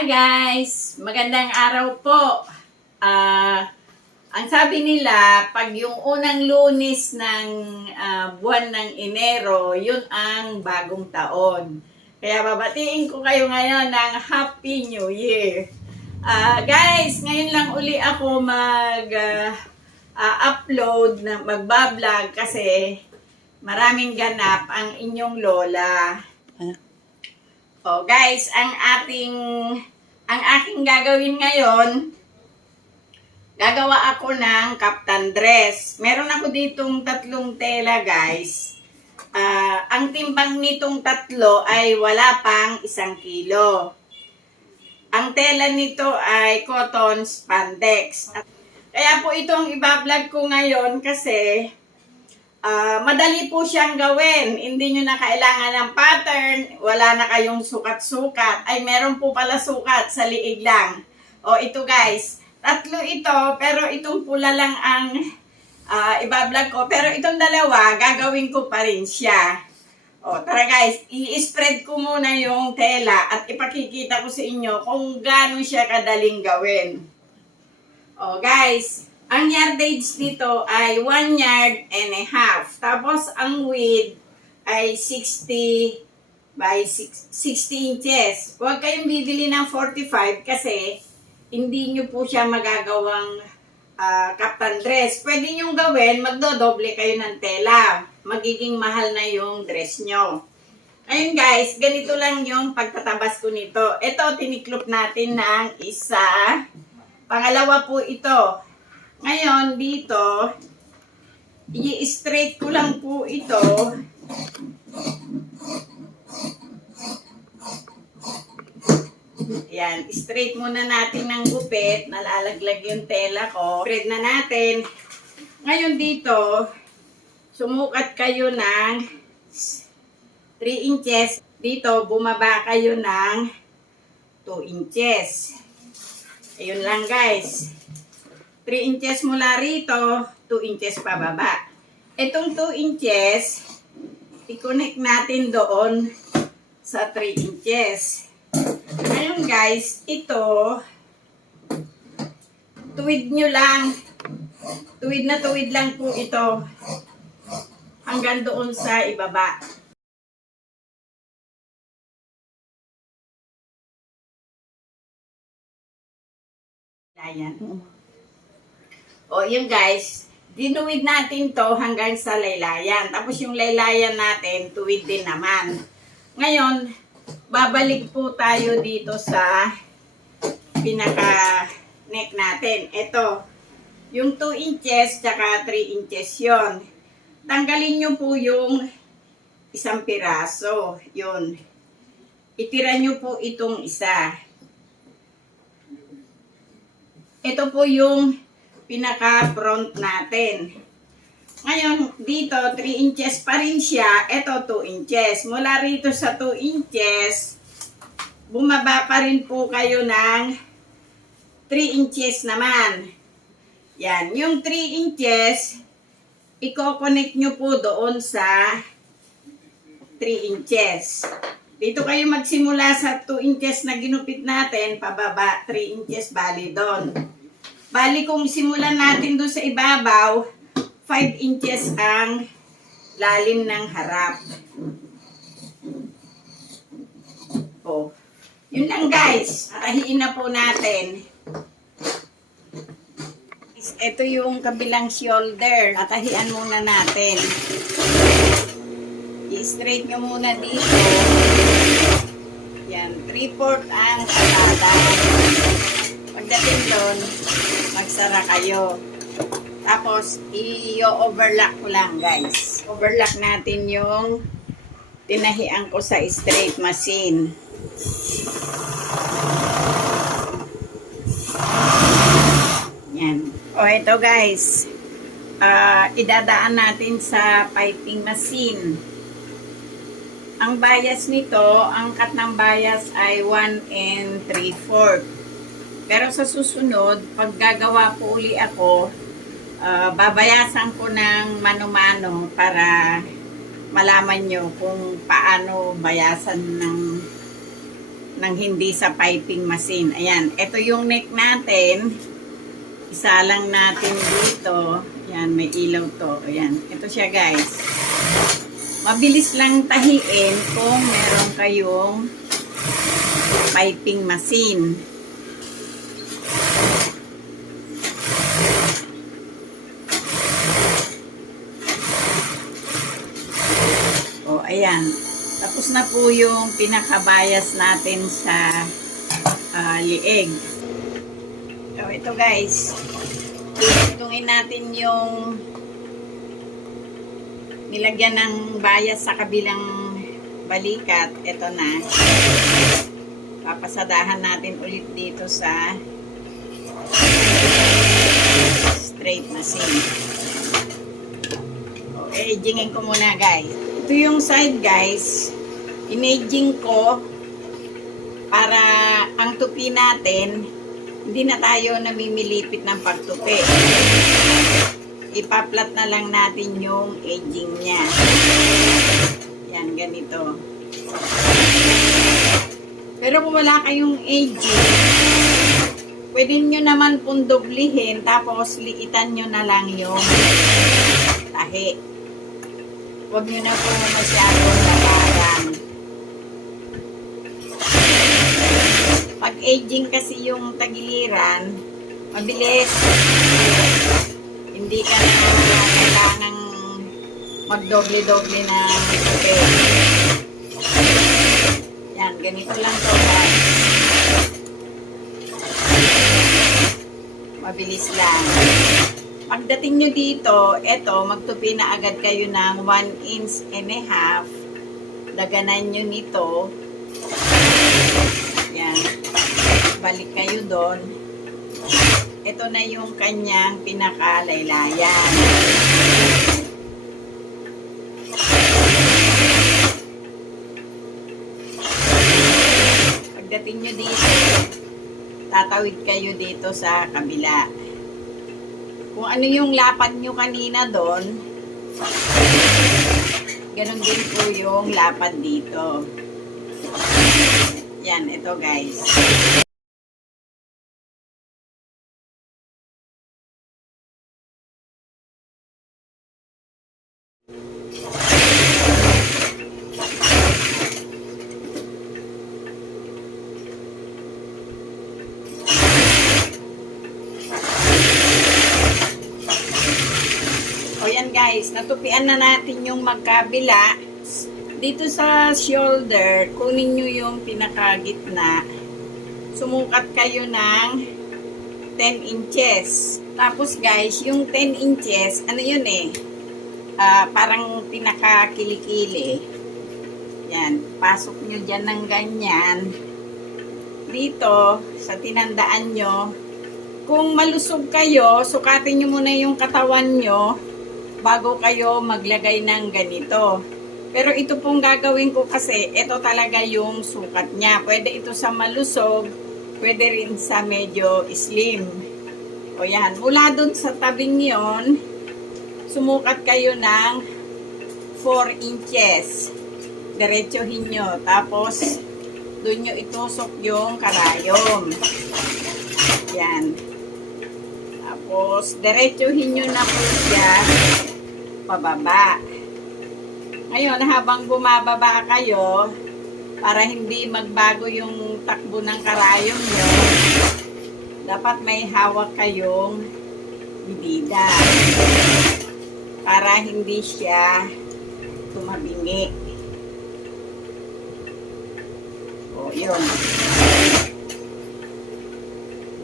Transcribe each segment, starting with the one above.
Hi guys! Magandang araw po. Ang sabi nila, pag yung unang Lunes ng buwan ng Enero, yun ang bagong taon. Kaya babatiin ko kayo ngayon ng Happy New Year. Guys, ngayon lang uli ako upload na magbablog kasi maraming ganap ang inyong lola. Oh, guys, ang aking gagawin ngayon, gagawa ako ng kaftan dress. Meron ako ditong 3 tela, guys. Ang timbang nitong 3 ay wala pang 1 kilo. Ang tela nito ay cotton spandex. Kaya po itong ibablog ko ngayon kasi madali po siyang gawin. Hindi nyo na kailangan ng pattern. Wala na kayong sukat-sukat. Ay, meron po pala sukat sa liig lang. O, ito guys. 3 ito, pero itong pula lang ang ibablog ko. Pero itong 2, gagawin ko pa rin siya. O, tara guys. I-spread ko muna yung tela at ipakikita ko sa inyo kung gaano siya kadaling gawin. O, guys. Ang yardage nito ay 1.5 yards. Tapos, ang width ay 60 by 60 inches. Huwag kayong bibili ng 45 kasi hindi nyo po siya magagawang kaftan dress. Pwede nyo gawin, magdodoble kayo ng tela. Magiging mahal na yung dress nyo. Ayun guys, ganito lang yung pagtatabas ko nito. Ito, tiniklop natin ng isa. Pangalawa po ito. Ngayon, dito, i-straight ko lang po ito. Yan, straight muna natin ng gupit. Nalalaglag yung tela ko. Spread na natin. Ngayon dito, sumukat kayo ng 3 inches. Dito, bumaba kayo ng 2 inches. Ayun lang guys. 3 inches mula rito, 2 inches pababa. Itong 2 inches, i-connect natin doon sa 3 inches. Ngayon guys, ito, tuwid nyo lang. Tuwid na tuwid lang po ito. Hanggang doon sa ibaba. Ayan. O, yun guys, dinuwid natin to hanggang sa laylayan. Tapos yung laylayan natin, tuwid din naman. Ngayon, babalik po tayo dito sa pinaka-neck natin. Ito, yung 2 inches tsaka 3 inches yon. Tanggalin nyo po yung isang piraso. Yun. Itira nyo po itong isa. Ito po yung pinaka-front natin. Ngayon, dito, 3 inches pa rin siya. Ito, 2 inches. Mula rito sa 2 inches, bumaba pa rin po kayo ng 3 inches naman. Yan. Yung 3 inches, i-connect nyo po doon sa 3 inches. Dito kayo magsimula sa 2 inches na ginupit natin, pababa, 3 inches, bali doon. Bali kung simulan natin doon sa ibabaw, 5 inches ang lalim ng harap. O, yun lang guys. Atahiin na po natin. Ito yung kabilang shoulder. Atahian muna natin. I-straight nyo muna dito. Yan, 3/4 ang kalada. Pagdating doon, magsara kayo. Tapos, i-overlock ko lang guys. Overlock natin yung tinahian ko sa straight machine. Yan. O, ito guys. Idadaan natin sa piping machine. Ang bias nito, ang cut ng bias ay 1 3/4. Pero sa susunod, pag gagawa po uli ako, babayasan ko ng mano-mano para malaman nyo kung paano bayasan ng hindi sa piping machine. Ayan, ito yung neck natin. Isa lang natin dito. Ayan, may ilaw to. Ayan, ito siya guys. Mabilis lang tahiin kung meron kayong piping machine. O, ayan. Tapos na po yung pinakabayas natin sa lieg. So, ito guys. Itungin natin yung nilagyan ng bias sa kabilang balikat. Ito na. Papasadahan natin ulit dito sa straight machine. O, agingin ko muna guys. Ito yung side guys. In-aging ko para ang tupi natin hindi na tayo namimilipit ng pagtupi. Ipaplat na lang natin yung aging niya. Yan, ganito. Pero kung wala kayong aging, pwede nyo naman pong doblihin, tapos liitan nyo na lang yung tahi. Huwag nyo na po masyadong labaran. Pag aging kasi yung tagiliran, mabilis. Hindi ka na kailangang magdoble-doble na tupi. Yan, ganito lang to guys. Mabilis lang. Pagdating nyo dito, eto, magtupi na agad kayo ng 1.5 inch. Daganan nyo nito. Yan. Balik kayo doon. Ito na yung kanyang pinakalaylayan. Pagdating nyo dito, tatawid kayo dito sa kabila. Kung ano yung lapad nyo kanina doon, ganun din po yung lapad dito. Yan, ito guys. O yan guys, natupian na natin yung magkabila. Dito sa shoulder, kunin nyo yung pinakagitna. Sumukat kayo ng 10 inches. Tapos guys, yung 10 inches, ano yun parang pinakakilikili. Yan, pasok nyo dyan ng ganyan. Dito, sa tinandaan nyo, kung malusog kayo, sukatin nyo muna yung katawan nyo bago kayo maglagay ng ganito. Pero ito pong gagawin ko kasi, ito talaga yung sukat niya. Pwede ito sa malusog, pwede rin sa medyo slim. O yan, mula dun sa tabing yon, sumukat kayo ng 4 inches. Diretsuhin nyo. Tapos, dun nyo itusok yung karayom. Yan. Tapos, diretsuhin nyo na po siya pababa. Ngayon, habang bumababa kayo, para hindi magbago yung takbo ng karayom nyo, dapat may hawak kayong bibida para hindi siya tumabingi. O, yun.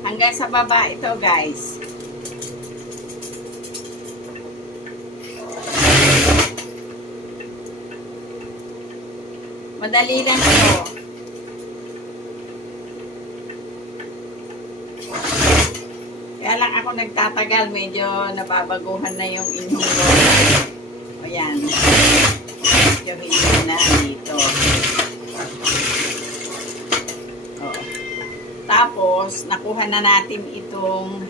Hanggang sa baba ito, guys. Madali lang ito. Kaya lang ako nagtatagal, medyo nababaguhan na yung inyong lola. O yan. Medyo hindi na dito. O. Tapos, nakuha na natin itong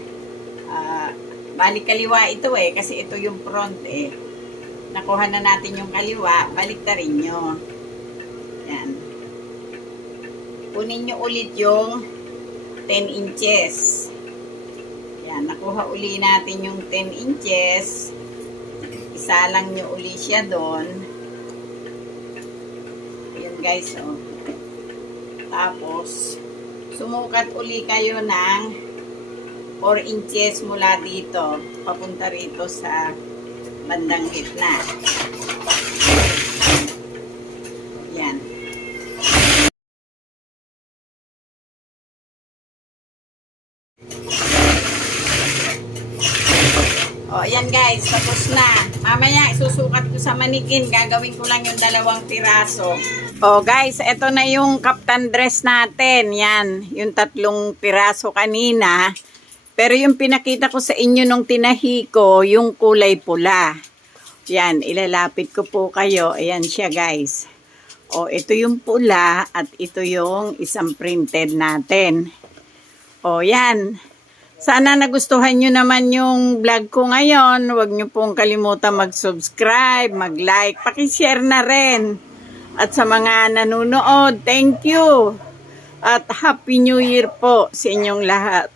balik kaliwa ito kasi ito yung front Nakuha na natin yung kaliwa, balik ta rin nyo. Yan. kunin nyo ulit yung 10 inches. Yan, nakuha uli natin yung 10 inches. Isalang nyo uli siya doon. Yan guys, oh. Tapos, sumukat uli kayo ng 4 inches mula dito, papunta rito sa bandang gitna. Yan. O, ayan guys, tapos na. Mamaya, isusukat ko sa manikin. Gagawin ko lang yung 2 piraso. O guys, eto na yung kaftan dress natin. Yan, yung 3 piraso kanina. Pero yung pinakita ko sa inyo nung tinahi ko, yung kulay pula. Yan, ilalapit ko po kayo. Ayan siya guys. O, ito yung pula at ito yung isang printed natin. O, yan. Sana nagustuhan nyo naman yung vlog ko ngayon. Huwag nyo pong kalimutan mag-subscribe, mag-like, pakishare na rin. At sa mga nanonood, thank you. At Happy New Year po sa inyong lahat.